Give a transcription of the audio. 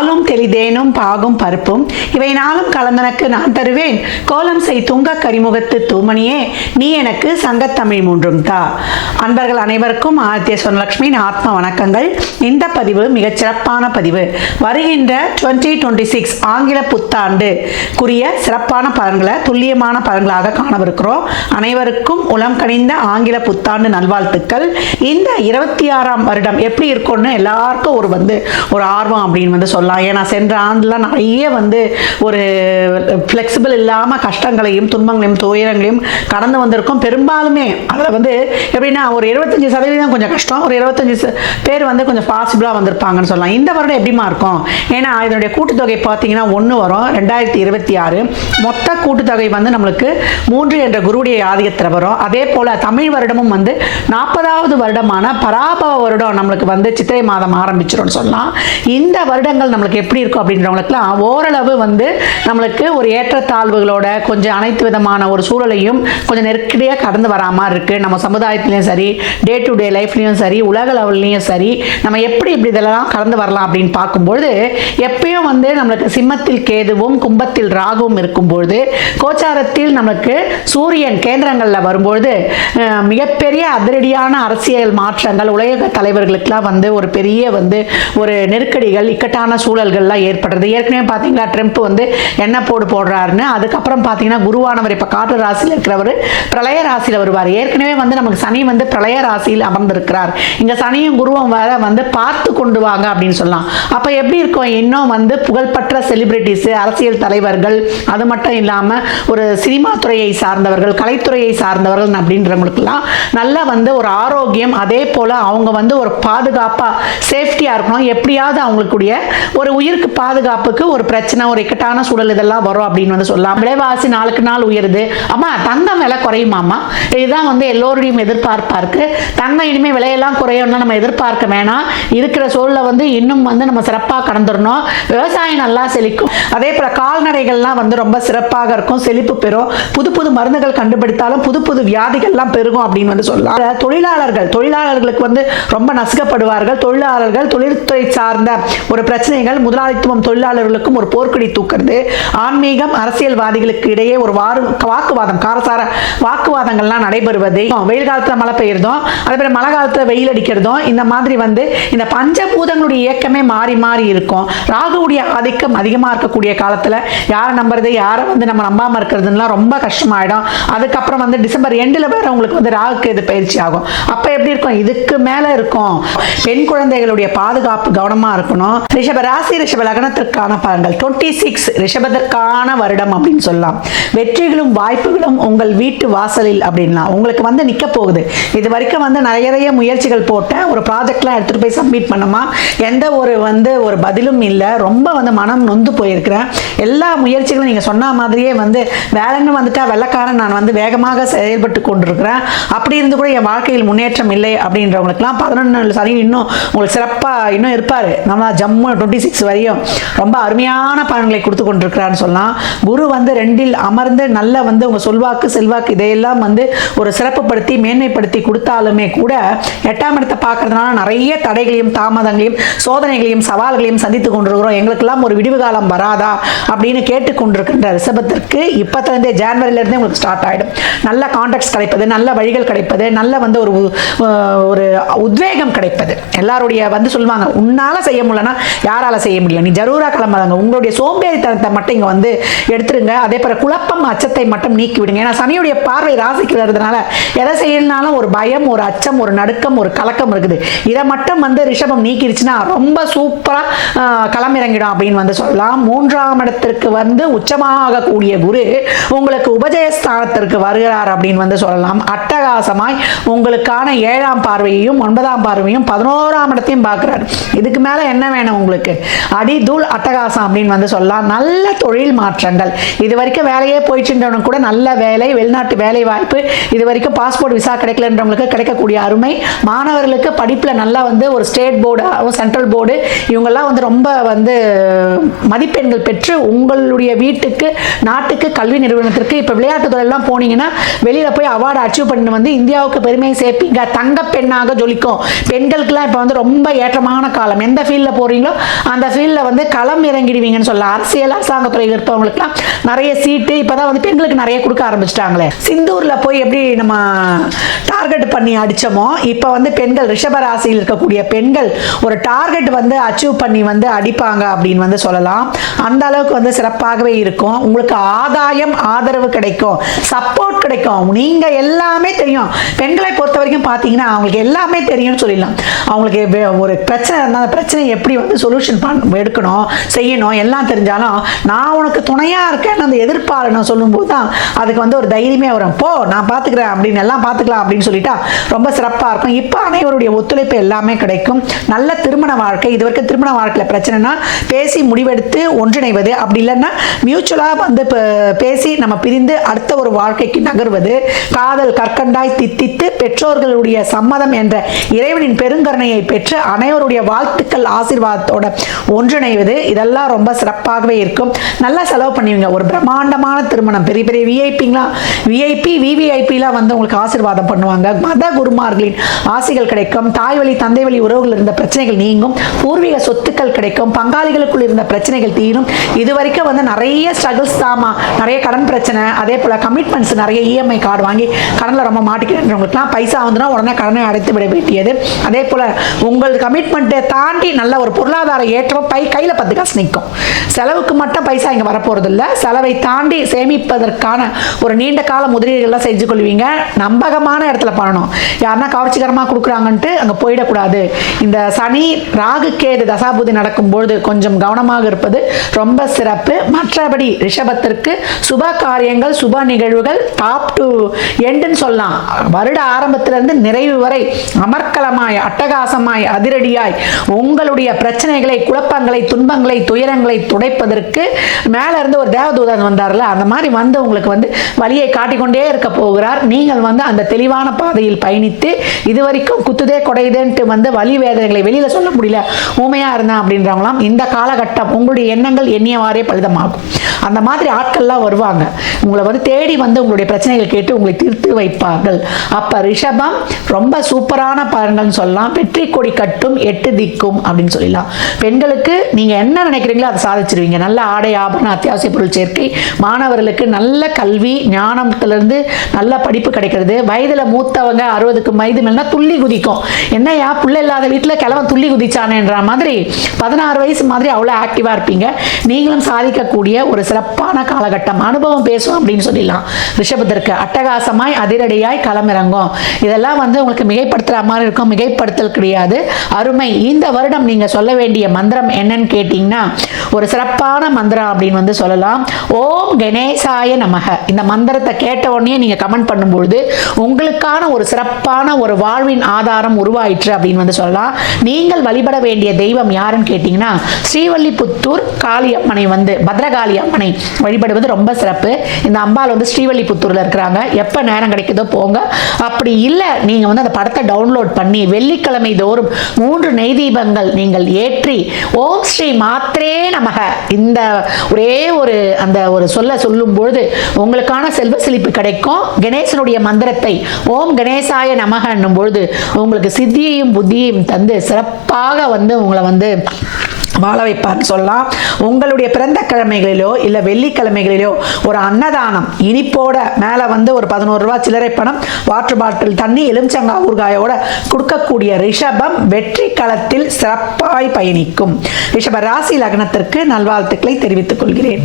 பாலும் தெளிதேனும் பாகும் பருப்பும் இவை நாளும் கலந்தனக்கு நான் தருவேன். கோலம் செய் துங்க கரிமுகத்து தூமணியே நீ எனக்கு சங்கத்தமிழ் மூன்றும் தா. அன்பர்கள் அனைவருக்கும் ஆதித்ய சொர்ணலட்சுமியின் ஆத்ம வணக்கங்கள். இந்த பதிவு மிகச் சிறப்பான பதிவு. வருகின்ற 2026 ஆங்கில புத்தாண்டுக்குரிய சிறப்பான பலன்களை துல்லியமான பலன்களாக காணவிருக்கிறோம். அனைவருக்கும் உளம் கனிந்த ஆங்கில புத்தாண்டு நல்வாழ்த்துக்கள். இந்த 26ஆம் வருடம் எப்படி இருக்கும்னு எல்லாருக்கும் ஒரு ஆர்வம் அப்படின்னு சொல்லலாம். ஏன்னா சென்ற ஆண்டுலாம் நிறைய ஒரு ஃப்ளெக்சிபிள் இல்லாமல் கஷ்டங்களையும் துன்பங்களையும் துயரங்களையும் கடந்து வந்திருக்கும். பெரும்பாலுமே அதில் எப்படின்னா ஒரு 75% கொஞ்சம் கஷ்டம், ஒரு 25 பேர் கொஞ்சம் பாசிபிளாக வந்திருப்பாங்கன்னு சொல்லலாம். இந்த வருடம் எப்படிமா இருக்கும்? ஏன்னா இதனுடைய கூட்டுத்தொகை பார்த்தீங்கன்னா 1 வரும். 2026 மொத்த கூட்டுத்தொகை நம்மளுக்கு 3 என்ற குருவுடைய ஆதிக்கத்தில் வரும். அதே போல் தமிழ் வருடமும் 40வது வருடமான பராபவ வருடம் நம்மளுக்கு சித்திரை மாதம் ஆரம்பிச்சிடும் சொல்லலாம். இந்த வருடங்கள் நம்மளுக்கு எப்படி இருக்கும் அப்படின்றவங்களுக்குலாம் ஓரளவு நம்மளுக்கு ஒரு ஏற்றத்தாழ்வுகளோட கொஞ்சம் அனைத்து விதமான ஒரு சூழலையும் கொஞ்சம் நெருக்கடியாக கடந்து வரா மாதிரி இருக்கு. நம்ம சமுதாயத்திலையும் சரி, டே டு டே லைஃப்லையும் சரி, உலக லெவல்லையும் சரி, நம்ம எப்படி இப்படி இதெல்லாம் கடந்து வரலாம் அப்படின்னு பார்க்கும்பொழுது எப்பயும் நம்மளுக்கு சிம்மத்தில் கேதுவும் கும்பத்தில் ராகுவும் இருக்கும்பொழுது கோச்சாரத்தில் நம்மளுக்கு சூரியன் கேந்திரங்களில் வரும்பொழுது மிகப்பெரிய அதிரடியான அரசியல் மாற்றங்கள் உலக தலைவர்களுக்கெல்லாம் ஒரு பெரிய ஒரு நெருக்கடிகள் இக்கட்டான சூழல்கள்லாம் ஏற்படுறது. ஏற்கனவே பார்த்தீங்களா ட்ரம்ப் என்ன போடுறாருன்னு. அதுக்கப்புறம் பார்த்தீங்கன்னா குருவானவர் இப்போ காற்று ராசியில் இருக்கிறவர் பிரளய ராசியில் வருவார். ஏற்கனவே நமக்கு சனி பிரளய ராசியில் அமர்ந்திருக்கிறார். இங்கே சனியும் குருவும் வேற பார்த்து கொண்டு வாங்க அப்படின்னு சொல்லலாம். அப்போ எப்படி இருக்கும்? இன்னும் புகழ்பெற்ற செலிபிரிட்டிஸ், அரசியல் தலைவர்கள், அது மட்டும் இல்லாமல் ஒரு சினிமா துறையை சார்ந்தவர்கள், கலைத்துறையை சார்ந்தவர்கள் அப்படின்றவங்களுக்குலாம் நல்ல ஒரு ஆரோக்கியம், அதே போல் அவங்க ஒரு பாதுகாப்பாக சேஃப்டியாக இருக்கணும். எப்படியாவது அவங்களுக்குடைய ஒரு உயிருக்கு பாதுகாப்புக்கு ஒரு பிரச்சனை, ஒரு இக்கட்டான சூழல் இதெல்லாம் வரும் அப்படின்னு சொல்லலாம். விலைவாசி நாளுக்கு நாள் உயருது. அம்மா தங்கம் விலை குறையுமாம்மா? இதுதான் எல்லோருடையும் எதிர்பார்ப்பா இருக்கு. தங்கம் இனிமேல் விலையெல்லாம் குறையும்னா நம்ம எதிர்பார்க்க வேணாம். இருக்கிற சூழலை இன்னும் நம்ம சிறப்பாக கடந்துடணும். விவசாயம் நல்லா செழிக்கும். அதே போல கால்நடைகள்லாம் ரொம்ப சிறப்பாக இருக்கும், செழிப்பு பெறும். புது புது மருந்துகள் கண்டுபிடித்தாலும் புது புது வியாதிகள்லாம் பெருகும் அப்படின்னு சொல்லலாம். தொழிலாளர்களுக்கு ரொம்ப நசுக்கப்படுவார்கள். தொழிலாளர்கள், தொழில்துறை சார்ந்த ஒரு பிரச்சனைகள், முதலாளித்துவம் தொழிலாளர்களுக்கும் ஒரு போர்க்கொடி தூக்குறது, ஆன்மீகம் அரசியல்வாதிகளுக்கு இடையே ஒரு வாக்குவாதம், காரசார வாக்குவாதங்கள்லாம் நடைபெறுவது, வெயில் காலத்துல மழை பெய்யறதும் அதே போல மழை காலத்துல வெயில் அடிக்கிறதும், இந்த மாதிரி இந்த பஞ்சபூதங்களுடைய இயக்கமே மாறி மாறி இருக்கும். ராகுவுடைய ஆதிக்கம் அதிகமா இருக்கக்கூடிய காலத்துல யாரை நம்புறது, யாரை நம்ம நம்பாம இருக்கிறதுலாம் ரொம்ப கஷ்டமாயிடும். அதுக்கப்புறம் டிசம்பர் எண்டில் வேற உங்களுக்கு ராகுக்கு இது பயிற்சி ஆகும். அப்ப எப்படி இருக்கும்? இதுக்கு மேல இருக்கும். பெண் குழந்தைகளுடைய பாதுகாப்பு கவனமா இருக்கணும். ரிஷப ராசி ரிஷப லக்னத்திற்கான பலன்கள் 26 ரிஷபத்திற்கான வருடம் அப்படின்னு சொல்லலாம். வெற்றிகளும் வாய்ப்புகளும் உங்கள் வீட்டு வாசலில் அப்படின்லாம் உங்களுக்கு நிக்க போகுது. இது வரைக்கும் நிறைய முயற்சிகள் போட்டேன், ஒரு ப்ராஜெக்ட்லாம் எடுத்துட்டு போய் சப்மிட் பண்ணமா எந்த ஒரு ஒரு பதிலும் இல்லை. ரொம்ப மனம் நொந்து போயிருக்கிறேன். எல்லா முயற்சிகளும் நீங்க சொன்ன மாதிரியே வேலைன்னு வந்துட்டா வெள்ளக்காரன் நான் வேகமாக செயல்பட்டு கொண்டிருக்கிறேன். அப்படி இருந்து கூட என் வாழ்க்கையில் முன்னேற்றம் இல்லை அப்படின்றவங்களுக்குலாம் 11 சனி இன்னும் உங்களுக்கு சிறப்பா இன்னும் இருப்பாரு. நம்ம ஜம்மு 26 வரையும் ரொம்ப அருமையான பலன்களை கொடுத்து கொண்டிருக்கிறான்னு சொல்லலாம். குரு 2ல் அமர்ந்து நல்ல உங்க சொல்வாக்கு செல்வாக்கு இதையெல்லாம் ஒரு சிறப்புப்படுத்தி மேன்மைப்படுத்தி கொடுத்தாலுமே கூட 8ஆம் இடத்தை பார்க்கறதுனால நிறைய தடைகளையும் தாமதங்களையும் சோதனைகளையும் சவால்களையும் சந்தித்துக் கொண்டிருக்கிறோம். எங்களுக்கெல்லாம் ஒரு விடிவு காலம் வராதா அப்படின்னு கேட்டுக்கொண்டிருக்கின்ற ரிஷபத்திற்கு இப்பத்திலிருந்தே ஜனவரியிலிருந்தே உங்களுக்கு ஸ்டார்ட் ஆகிடும். நல்ல கான்டாக்ட்ஸ் கிடைப்பது, நல்ல வழிகள் கிடைப்பது, நல்ல ஒரு உத்வேகம் கிடைப்பது. எல்லாருடைய சொல்லுவாங்க, உன்னால செய்ய முடியலன்னா யாரால செய்ய முடியும், நீ ஜரூரா கிளம்பாங்க. உங்களுடைய சோம்பேறித்தனத்தை மட்டும் இங்க எடுத்துருங்க. அதே போல குழப்பம் அச்சத்தை மட்டும் நீக்கி விடுங்க. ஏன்னா சனியுடைய பார்வை ராசிக்கு வருதுனால எதை செய்யலனாலும் ஒரு பயம், ஒரு அச்சம், ஒரு நடுக்கம், ஒரு கலக்கம் இருக்குது. இதை மட்டும் ரிஷபம் நீக்கிடுச்சுன்னா ரொம்ப சூப்பரா களமிறங்கிடும் அப்படின்னு சொல்லலாம். 3ஆம் இடத்திற்கு உச்சமாக கூடிய குரு உங்களுக்கு உபஜயஸ்தானத்திற்கு வருகிறார் அப்படின்னு சொல்லலாம். அட்டகாசமாய் உங்களுக்கான 7ஆம் பார்வையையும் 9ஆம் பார்வையும் 11ஆம் இடத்தையும் பார்க்கிறார். இதுக்கு மேல என்ன வேணும் உங்களுக்கு? அடி தூள் அட்டகாசம் அப்படின்னு சொல்லலாம். நல்ல தொழில் மாற்றங்கள், இது வரைக்கும் வேலையே போயிட்டு கூட நல்ல வேலை, வெளிநாட்டு வேலை வாய்ப்பு, இது வரைக்கும் பாஸ்போர்ட் விசா கிடைக்கலன்றவங்களுக்கு கிடைக்கக்கூடிய அருமை, மாணவர்களுக்கு படிப்புல நல்லா ஒரு ஸ்டேட் போர்டு, சென்ட்ரல் போர்டு, இவங்கெல்லாம் ரொம்ப மதிப்பெண்கள் பெற்று உங்களுடைய வீட்டுக்கு, நாட்டுக்கு, கல்வி நிறுவனத்திற்கு, இப்ப விளையாட்டு துறையெல்லாம் போனீங்கன்னா வெளியில போய் அவார்டு அச்சீவ் பண்ணி இந்தியாவுக்கு பெருமையை சேர்ப்பீங்க. தங்க பெண்ணாக ஜொலிக்கும். பெண்களுக்குலாம் இப்ப ரொம்ப ஏற்றமான காலம். எந்த ஃபீல்ட்ல போறீங்களோ அந்த ஃபீல்டில் வந்து களம் இறங்கிடுவீங்கன்னு சொல்லலாம். அரசியல் அரசாங்கத்துறை இருப்பவங்களுக்குலாம் நிறைய சீட்டு இப்போதான் வந்து பெண்களுக்கு நிறைய கொடுக்க ஆரம்பிச்சிட்டாங்களே. சிந்தூரில் போய் எப்படி நம்ம டார்கெட் பண்ணி அடித்தோமோ, இப்போ வந்து பெண்கள் ரிஷபராசியில் இருக்கக்கூடிய பெண்கள் ஒரு டார்கெட் வந்து அச்சீவ் பண்ணி வந்து அடிப்பாங்க அப்படின்னு வந்து சொல்லலாம். அந்த அளவுக்கு வந்து சிறப்பாகவே இருக்கும். உங்களுக்கு ஆதாயம் ஆதரவு கிடைக்கும், சப்போர்ட் கிடைக்கும். நீங்க எல்லாமே தெரியும். பெண்களை பொறுத்த வரைக்கும் பார்த்தீங்கன்னா அவங்களுக்கு எல்லாமே தெரியும்னு சொல்லிடலாம். அவங்களுக்கு ஒரு பிரச்சனை இருந்தால் அந்த பிரச்சனை எப்படி வந்து சொல்யூஷன் எடுக்கணும் செய்யணும் எல்லாம் தெரிஞ்சாலும், நான் உனக்கு துணையா இருக்கேன்னு அந்த எதிர்ப்பாளனை சொல்லும்போது தான் அதுக்கு வந்து ஒரு தைரியமே வரும். போ நான் பார்த்துக்கிறேன் அப்படின்னு, எல்லாம் பார்த்துக்கலாம் அப்படின்னு சொல்லிட்டா ரொம்ப சிறப்பாக இருக்கும். இப்போ அனைவருடைய ஒத்துழைப்பு எல்லாமே கிடைக்கும். நல்ல திருமண வாழ்க்கை. இது வரைக்கும் திருமண வாழ்க்கையில் பிரச்சனைனா பேசி முடிவெடுத்து ஒன்றிணைவது, அப்படி இல்லைன்னா மியூச்சுவலாக வந்து பேசி நம்ம பிரிந்து அடுத்த ஒரு வாழ்க்கைக்கு நகர்வது, காதல் கற்கண்டாய் தித்தித்து பெற்றோர்களுடைய சம்மதம் என்ற இறைவனின் பெருங்கருணையை பெற்று அனைவருடைய வாழ்த்துக்கள் ஆசீர்வாதத்தோட ஒன்றிணைவது, இதெல்லாம் ரொம்ப சிறப்பாகவே இருக்கும். நல்லா செலவு பண்ணுவீங்க. ஒரு பிரம்மாண்டமான திருமணம், பெரிய பெரிய விஐபிங்களாம், விஐபி விவிஐபிலாம் வந்து உங்களுக்கு ஆசீர்வாதம் பண்ணுவாங்க. மத குருமார்களின் ஆசைகள் கிடைக்கும். தாய் வழி தந்தை வழி உறவுகள் இருந்த பிரச்சனைகள் நீங்கும். பூர்வீக சொத்துக்கள் கிடைக்கும். பங்காளிகளுக்குள் இருந்த பிரச்சனைகள் தீரும். இது வரைக்கும் வந்து நிறைய ஸ்ட்ரகிள்ஸ் தாமா, நிறைய கடன் பிரச்சனை, அதே போல கமிட்மெண்ட்ஸ், நிறைய இஎம்ஐ கார்டு வாங்கி கடனில் ரொம்ப மாட்டிக்கிறவங்களுக்குலாம் பைசா வந்துன்னா உடனே கடனை அடைத்து விட வேண்டியது. அதே போல உங்கள் கமிட்மெண்ட்டை தாண்டி நல்ல ஒரு பொருளாதார ஏற்றம், கையில் 10 காசு நிற்கும். செலவுக்கு மட்டும் பைசா இங்கே வரப்போறது இல்லை. செலவை தாண்டி சேமிப்பதற்கான ஒரு நீண்ட கால முதலீடுகள்லாம் செஞ்சு கொள்வீங்க. நம்பகமான இடத்துல பண்ணணும். யாருன்னா கவர்ச்சிகரமாக கொடுக்குறாங்கன்ட்டு அங்கே போயிடக்கூடாது. இந்த சனி ராகு கேது தசாபுதி நடக்கும்பொழுது கொஞ்சம் கவனமாக இருப்பது ரொம்ப சிறப்பு. மற்றபடி ரிஷபத்திற்கு சுப காரியங்கள், சுப நிகழ்வுகள் டாப் டு எண்டுன்னு சொல்லலாம். வருட ஆரம்பத்திலிருந்து நிறைவு வரை அமர்க்கலமாய், அட்டகாசமாய், அதிரடியாய் உங்களுடைய பிரச்சனைகளை, குழப்பங்களை, துன்பங்களை, துயரங்களை துடைப்பதற்கு மேல இருந்து ஒரு தேவதூதன் வந்தார்ல, அந்த மாதிரி வந்து உங்களுக்கு வந்து வழியை காட்டிக்கொண்டே இருக்க போகிறார். நீங்கள் வந்து அந்த தெளிவான பாதையில் பயணித்து இதுவரைக்கும் குத்துதே கொடையுதேன்ட்டு வந்து வலி வேதனைகளை வெளியில சொல்ல முடியல, ஊமையா இருந்தேன் அப்படின்றவங்களாம் இந்த காலகட்டம் உங்களுடைய எண்ணங்கள் எண்ணியவாறே பலிதமாகும். அந்த மாதிரி ஆட்கள்லாம் வருவாங்க. உங்களை வந்து தேடி வந்து உங்களுடைய பிரச்சனைகள் கேட்டு உங்களை தீர்த்து வைப்பார்கள். அப்ப ரிஷபம் ரொம்ப சூப்பரான பலன்கள்னு சொல்லலாம். வெற்றி கொடி கட்டும் 8 திக்கும் அப்படின்னு சொல்லலாம். பெண்களுக்கு நீங்க என்ன நினைக்கிறீங்களோ அதை சாதிச்சிருவீங்க. நல்ல ஆடை ஆபரண அத்தியாவசிய பொருள் சேர்க்கை, மாணவர்களுக்கு நல்ல கல்வி ஞானத்திலிருந்து நல்ல படிப்பு கிடைக்கிறது. வயதுல மூத்தவங்க 60க்கு வயது மேல்னா துள்ளி குதிக்கும். என்னையா புள்ள இல்லாத வீட்டில் கிழவன் துள்ளி குதிச்சானேன்ற மாதிரி 16 வயசு மாதிரி அவ்வளோ ஆக்டிவா இருப்பீங்க. நீங்களும் சாதிக்கக்கூடிய ஒரு சிறப்பான காலகட்டம். அனுபவம் பேசும் அப்படின்னு சொல்லிடலாம். ரிஷபத்திற்கு அட்டகாசமாய் அதிரடியாய் களமிறங்கும். இதெல்லாம் வந்து உங்களுக்கு மிகைப்படுத்துற மாதிரி இருக்கும். மிகைப்படுத்தல் கிடையாது, அருமை. இந்த வருடம் நீங்க சொல்ல வேண்டிய மந்திரம் என்னன்னு கேட்டீங்கன்னா ஒரு சிறப்பான மந்திரம் அப்படின்னு வந்து சொல்லலாம். ஓம் கணேசாய நமக. இந்த மந்திரத்தை கேட்ட உடனே நீங்க கமெண்ட் பண்ணும்பொழுது உங்களுக்கான ஒரு சிறப்பான ஒரு வாழ்வின் ஆதாரம் உருவாயிற்று அப்படின்னு வந்து சொல்லலாம். நீங்கள் வழிபட வேண்டிய தெய்வம் யாருன்னு கேட்டீங்கன்னா ஸ்ரீவல்லிபுத்தூர் காளியம்மனை வந்து பத்ரகாளி அம்மனை வழிபடுவது ரொம்ப சிறப்பு. இந்த அம்பாள் வந்து ஸ்ரீவல்லிபுத்தூர்ல இருக்கிறாங்க. எப்ப நேரம் கிடைக்குதோ போங்க. அப்படி இல்லை நீங்க வந்து அந்த படத்தை டவுன்லோட் பண்ணி வெள்ளிக்கிழமை தோறும் 3 நெய் தீபங்கள் நீங்கள் ஏற்றி ஓம் ஸ்ரீ மாத்ரே நமக இந்த ஒரே ஒரு அந்த ஒரு சொல்லும் பொழுது உங்களுக்கான செல்வ செழிப்பு கிடைக்கும். கணேசனுடைய மந்திரத்தை ஓம் கணேசாய நமக என்னும் பொழுது உங்களுக்கு சித்தியையும் புத்தியையும் தந்து சிறப்பாக வந்து உங்களை வந்து வாழ வைப்பார்னு சொல்லலாம். உங்களுடைய பிறந்த கிழமைகளிலோ இல்லை வெள்ளிக்கிழமைகளிலோ ஒரு அன்னதானம் இனிப்போட மேலே வந்து ஒரு 11 ரூபா சில்லறை பணம், வாட்டர் பாட்டில் தண்ணி, எலுமிச்சங்கா ஊறுகாயோட கொடுக்கக்கூடிய ரிஷபம் வெற்றி களத்தில் சிறப்பாய் பயணிக்கும். ரிஷப ராசி லக்னத்திற்கு நல்வாழ்த்துக்களை தெரிவித்துக் கொள்கிறேன்.